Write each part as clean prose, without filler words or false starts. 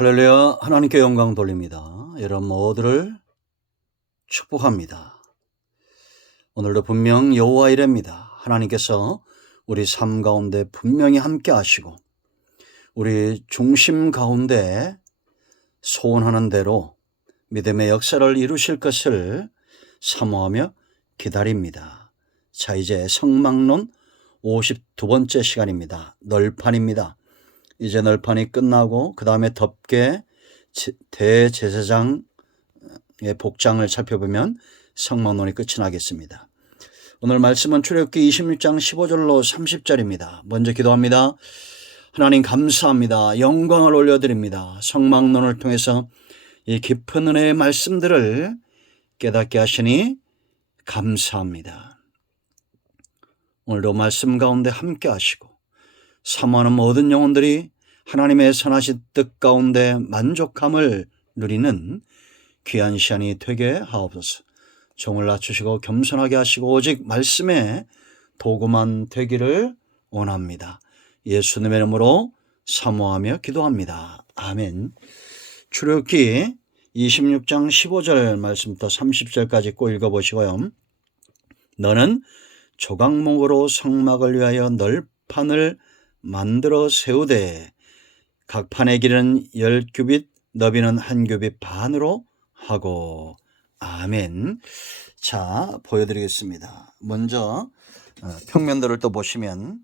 할렐루야. 하나님께 영광 돌립니다. 여러분 모두를 축복합니다. 오늘도 분명 여호와 이레입니다. 하나님께서 우리 삶 가운데 분명히 함께 하시고 우리 중심 가운데 소원하는 대로 믿음의 역사를 이루실 것을 사모하며 기다립니다. 자, 이제 성막론 52번째 시간입니다. 널판입니다. 이제 널판이 끝나고 그 다음에 덮개 대제사장의 복장을 살펴보면 성막론이 끝이 나겠습니다. 오늘 말씀은 출애굽기 26장 15절로 30절입니다. 먼저 기도합니다. 하나님 감사합니다. 영광을 올려드립니다. 성막론을 통해서 이 깊은 은혜의 말씀들을 깨닫게 하시니 감사합니다. 오늘도 말씀 가운데 함께 하시고 사모하는 모든 영혼들이 하나님의 선하신 뜻 가운데 만족함을 누리는 귀한 시간이 되게 하옵소서. 종을 낮추시고 겸손하게 하시고 오직 말씀에 도구만 되기를 원합니다. 예수님의 이름으로 사모하며 기도합니다. 아멘. 출애굽기 26장 15절 말씀부터 30절까지 꼭 읽어보시고요. 너는 조각목으로 성막을 위하여 널판을 만들어 세우되 각 판의 길이는 10규빗 너비는 1규빗 반으로 하고. 아멘. 자, 보여드리겠습니다. 먼저 평면도를 또 보시면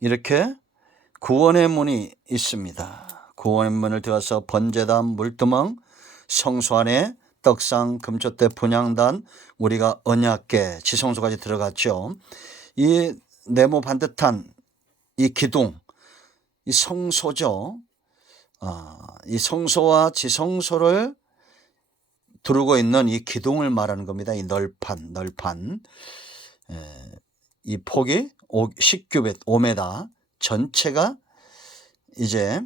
이렇게 구원의 문이 있습니다. 구원의 문을 들어서 번제단, 물두멍, 성소 안에 떡상, 금촛대, 분향단, 우리가 언약궤, 지성소까지 들어갔죠. 이 네모 반듯한 이 기둥, 이 성소죠. 이 성소와 지성소를 두르고 있는 이 기둥을 말하는 겁니다. 이 널판. 이 폭이 10규빗, 5m, 전체가 이제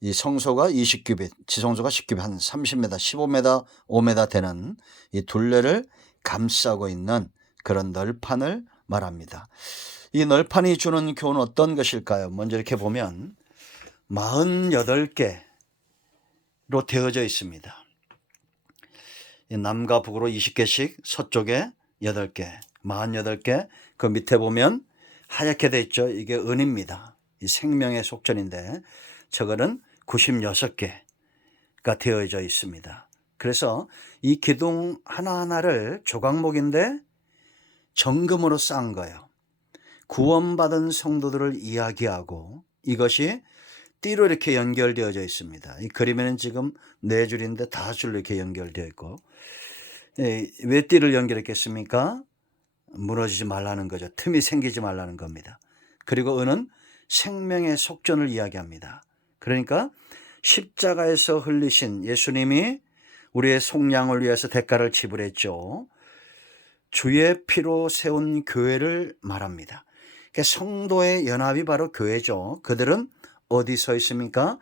이 성소가 20규빗, 지성소가 10규빗, 한 30m, 15m, 5m 되는 이 둘레를 감싸고 있는 그런 널판을 말합니다. 이 널판이 주는 교훈은 어떤 것일까요? 먼저 이렇게 보면 48개로 되어져 있습니다. 남과 북으로 20개씩, 서쪽에 8개, 48개. 그 밑에 보면 하얗게 되어 있죠. 이게 은입니다. 이 생명의 속전인데 저거는 96개가 되어져 있습니다. 그래서 이 기둥 하나하나를 조각목인데 정금으로 쌓은 거예요. 구원받은 성도들을 이야기하고 이것이 띠로 이렇게 연결되어져 있습니다. 이 그림에는 지금 4줄인데 5줄로 이렇게 연결되어 있고, 왜 띠를 연결했겠습니까? 무너지지 말라는 거죠. 틈이 생기지 말라는 겁니다. 그리고 은은 생명의 속전을 이야기합니다. 그러니까 십자가에서 흘리신 예수님이 우리의 속량을 위해서 대가를 지불했죠. 주의 피로 세운 교회를 말합니다. 그러니까 성도의 연합이 바로 교회죠. 그들은 어디 서 있습니까?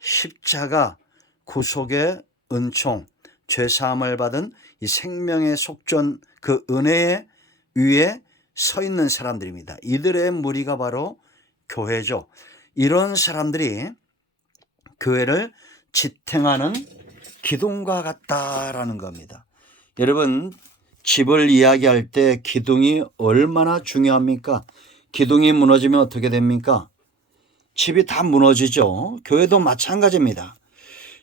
십자가, 구속의 은총, 죄사함을 받은 이 생명의 속전, 그 은혜의 위에 서 있는 사람들입니다. 이들의 무리가 바로 교회죠. 이런 사람들이 교회를 지탱하는 기둥과 같다라는 겁니다. 여러분, 집을 이야기할 때 기둥이 얼마나 중요합니까? 기둥이 무너지면 어떻게 됩니까? 집이 다 무너지죠. 교회도 마찬가지입니다.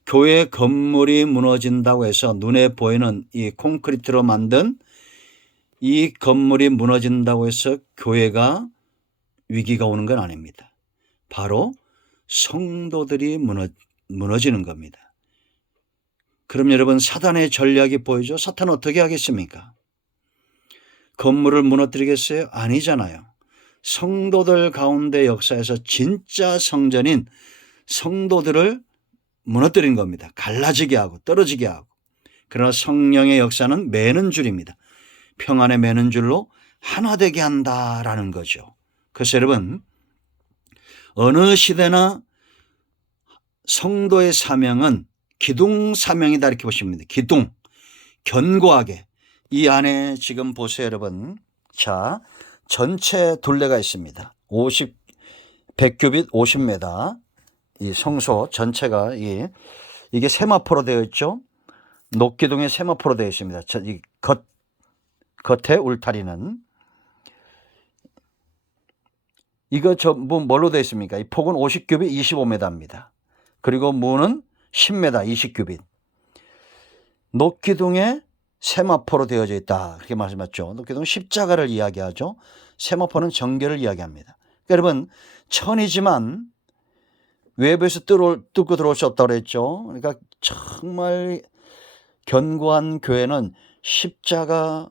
교회 건물이 무너진다고 해서 눈에 보이는 이 콘크리트로 만든 이 건물이 무너진다고 해서 교회가 위기가 오는 건 아닙니다. 바로 성도들이 무너지는 겁니다. 그럼 여러분, 사단의 전략이 보이죠? 사탄은 어떻게 하겠습니까? 건물을 무너뜨리겠어요? 아니잖아요. 성도들 가운데 역사에서 진짜 성전인 성도들을 무너뜨린 겁니다. 갈라지게 하고 떨어지게 하고. 그러나 성령의 역사는 매는 줄입니다. 평안에 매는 줄로 하나 되게 한다라는 거죠. 그래서 여러분, 어느 시대나 성도의 사명은 기둥 사명이다 이렇게 보시면 됩니다. 기둥, 견고하게. 이 안에 지금 보세요 여러분. 자, 전체 둘레가 있습니다. 100규빗 50m, 이 성소 전체가 이게 세마포로 되어 있죠. 녹기둥에 세마포로 되어 있습니다. 이 겉에 울타리는 이거 전부 뭘로 되어 있습니까? 이 폭은 50규빗 25m입니다. 그리고 무는 10m 20규빗. 녹기둥에 세마포로 되어져 있다. 그렇게 말씀하셨죠. 녹기둥은 십자가를 이야기하죠. 세마포는 정결을 이야기합니다. 그러니까 여러분, 천이지만 외부에서 뚫고 들어올 수 없다고 그랬죠. 그러니까 정말 견고한 교회는 십자가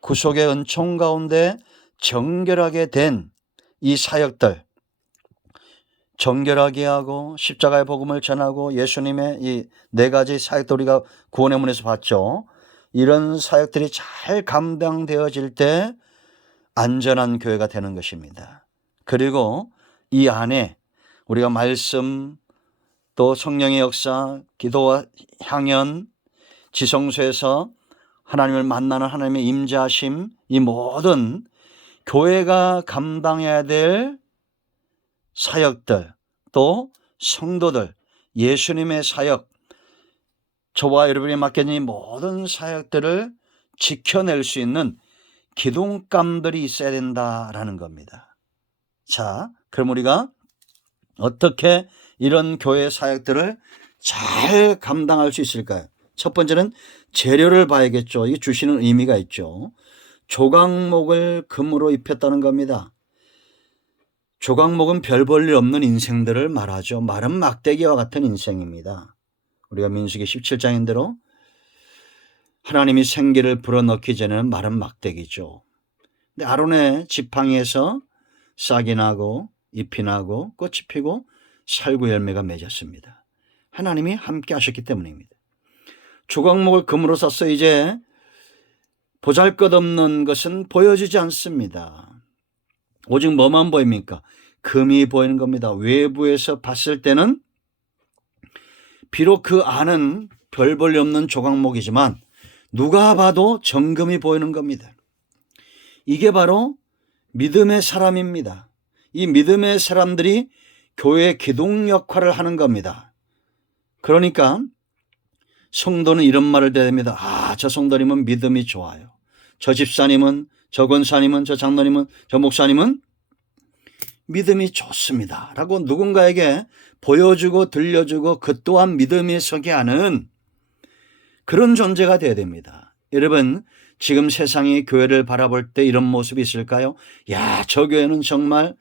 구속의 은총 가운데 정결하게 된 이 사역들, 정결하게 하고 십자가의 복음을 전하고 예수님의 이 네 가지 사역들 우리가 구원의 문에서 봤죠. 이런 사역들이 잘 감당되어질 때 안전한 교회가 되는 것입니다. 그리고 이 안에 우리가 말씀, 또 성령의 역사, 기도와 향연, 지성소에서 하나님을 만나는 하나님의 임재하심, 이 모든 교회가 감당해야 될 사역들, 또 성도들, 예수님의 사역, 저와 여러분이 맡겨진 이 모든 사역들을 지켜낼 수 있는 기둥감들이 있어야 된다라는 겁니다. 자, 그럼 우리가 어떻게 이런 교회 사역들을 잘 감당할 수 있을까요? 첫 번째는 재료를 봐야겠죠. 이게 주시는 의미가 있죠. 조각목을 금으로 입혔다는 겁니다. 조각목은 별 볼 일 없는 인생들을 말하죠. 마른 막대기와 같은 인생입니다. 우리가 민수기 17장인 대로 하나님이 생기를 불어넣기 전에는 마른 막대기죠. 근데 아론의 지팡이에서 싹이 나고 잎이 나고 꽃이 피고 살구 열매가 맺었습니다. 하나님이 함께 하셨기 때문입니다. 조각목을 금으로 써서 이제 보잘것없는 것은 보여지지 않습니다. 오직 뭐만 보입니까? 금이 보이는 겁니다. 외부에서 봤을 때는 비록 그 안은 별 볼 일 없는 조각목이지만 누가 봐도 정금이 보이는 겁니다. 이게 바로 믿음의 사람입니다. 이 믿음의 사람들이 교회 기둥 역할을 하는 겁니다. 그러니까 성도는 이런 말을 해야 됩니다. 아, 저 성도님은 믿음이 좋아요. 저 집사님은, 저 권사님은, 저 장로님은, 저 목사님은 믿음이 좋습니다. 라고 누군가에게 보여주고 들려주고 그 또한 믿음이 서게 하는 그런 존재가 되어야 됩니다. 여러분, 지금 세상이 교회를 바라볼 때 이런 모습이 있을까요? 야, 저 교회는 정말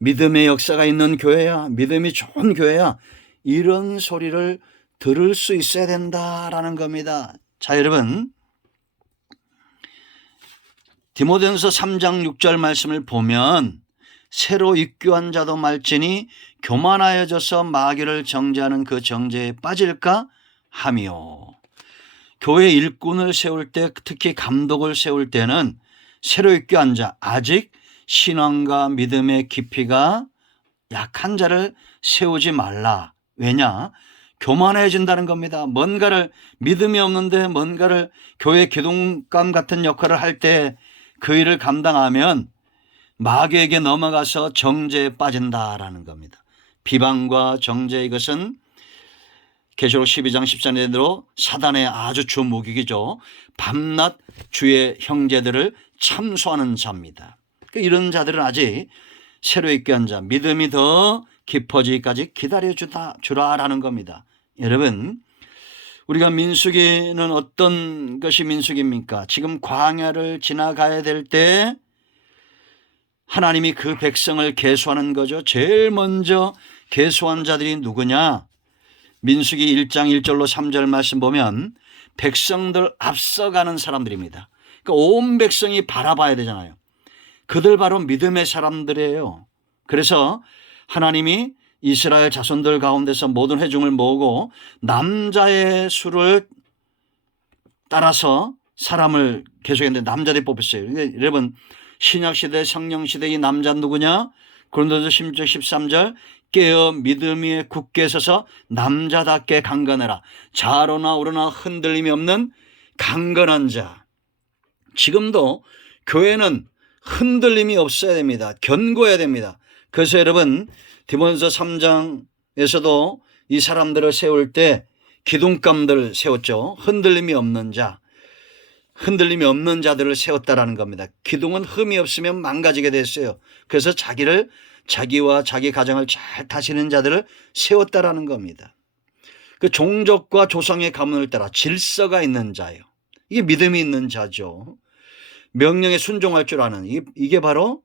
믿음의 역사가 있는 교회야. 믿음이 좋은 교회야. 이런 소리를 들을 수 있어야 된다라는 겁니다. 자, 여러분, 디모데전서 3장 6절 말씀을 보면 새로 입교한 자도 말지니 교만하여져서 마귀를 정죄하는 그 정죄에 빠질까 하며, 교회 일꾼을 세울 때, 특히 감독을 세울 때는 새로 입교한 자, 아직 신앙과 믿음의 깊이가 약한 자를 세우지 말라. 왜냐? 교만해진다는 겁니다. 뭔가를, 믿음이 없는데 뭔가를 교회 기둥감 같은 역할을 할 때 그 일을 감당하면 마귀에게 넘어가서 정죄에 빠진다라는 겁니다. 비방과 정죄, 이것은 계시록 12장 14절대로 사단의 아주 주무기이죠. 밤낮 주의 형제들을 참소하는 자입니다. 이런 자들은 아직 새로 입교한 자, 믿음이 더 깊어지기까지 기다려주라라는 겁니다. 여러분, 우리가 민수기는 어떤 것이 민수기입니까? 지금 광야를 지나가야 될 때 하나님이 그 백성을 계수하는 거죠. 제일 먼저 계수한 자들이 누구냐? 민수기 1장 1절로 3절 말씀 보면 백성들 앞서가는 사람들입니다. 그러니까 온 백성이 바라봐야 되잖아요. 그들 바로 믿음의 사람들이에요. 그래서 하나님이 이스라엘 자손들 가운데서 모든 회중을 모으고 남자의 수를 따라서 사람을 계속했는데 남자들이 뽑혔어요. 여러분, 신약시대 성령시대 이 남자 누구냐? 고린도서 16장 13절 깨어 믿음 위에 굳게 서서 남자답게 강건해라. 좌로나 우로나 흔들림이 없는 강건한 자. 지금도 교회는 흔들림이 없어야 됩니다. 견고해야 됩니다. 그래서 여러분, 디모데전서 3장 에서도 이 사람들을 세울 때 기둥감들을 세웠죠. 흔들림이 없는 자들을 세웠다라는 겁니다. 기둥은 흠이 없으면 망가지게 됐어요. 그래서 자기와 자기 가정을 잘 다스리는 자들을 세웠다라는 겁니다. 그 종족과 조상의 가문을 따라 질서가 있는 자요. 이게 믿음이 있는 자죠. 명령에 순종할 줄 아는 이게 바로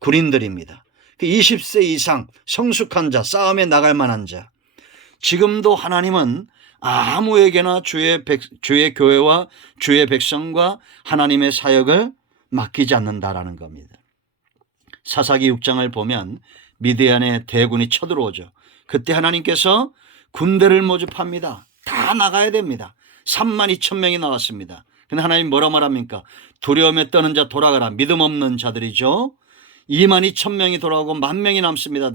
군인들입니다. 20세 이상 성숙한 자, 싸움에 나갈 만한 자. 지금도 하나님은 아무에게나 주의 교회와 주의 백성과 하나님의 사역을 맡기지 않는다라는 겁니다. 사사기 6장을 보면 미디안의 대군이 쳐들어오죠. 그때 하나님께서 군대를 모집합니다. 다 나가야 됩니다. 32,000명이 나왔습니다. 근데 하나님 뭐라 말합니까? 두려움에 떠는 자 돌아가라. 믿음 없는 자들이죠. 22,000명이 돌아오고 10,000명이 남습니다.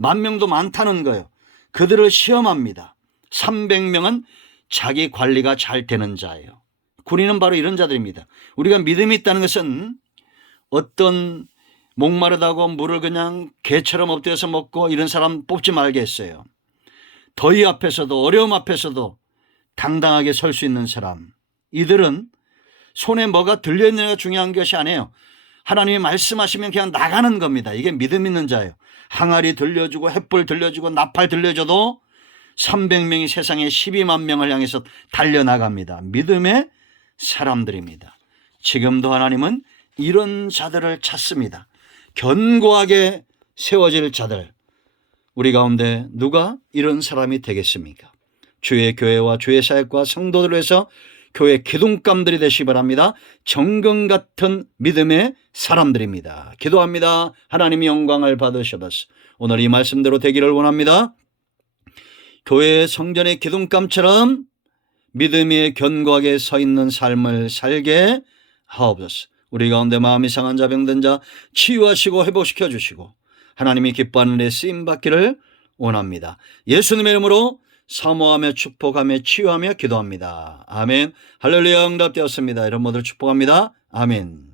10,000명도 많다는 거예요. 그들을 시험합니다. 300명은 자기 관리가 잘 되는 자예요. 군인은 바로 이런 자들입니다. 우리가 믿음이 있다는 것은 어떤 목마르다고 물을 그냥 개처럼 엎드려서 먹고 이런 사람 뽑지 말겠어요. 더위 앞에서도 어려움 앞에서도 당당하게 설 수 있는 사람. 이들은 손에 뭐가 들려있느냐가 중요한 것이 아니에요. 하나님이 말씀하시면 그냥 나가는 겁니다. 이게 믿음 있는 자예요. 항아리 들려주고 횃불 들려주고 나팔 들려줘도 300명이 세상에 12만 명을 향해서 달려나갑니다. 믿음의 사람들입니다. 지금도 하나님은 이런 자들을 찾습니다. 견고하게 세워질 자들. 우리 가운데 누가 이런 사람이 되겠습니까? 주의 교회와 주의 사역과 성도들을 위해서 교회 기둥감들이 되시기 바랍니다. 정금 같은 믿음의 사람들입니다. 기도합니다. 하나님이 영광을 받으셔서 오늘 이 말씀대로 되기를 원합니다. 교회 성전의 기둥감처럼 믿음이 견고하게 서 있는 삶을 살게 하옵소서. 우리 가운데 마음이 상한 자, 병든 자 치유하시고 회복시켜 주시고 하나님이 기뻐하는 데 쓰임받기를 원합니다. 예수님의 이름으로 사모하며 축복하며 치유하며 기도합니다. 아멘. 할렐루야. 응답되었습니다. 이런 모두를 축복합니다. 아멘.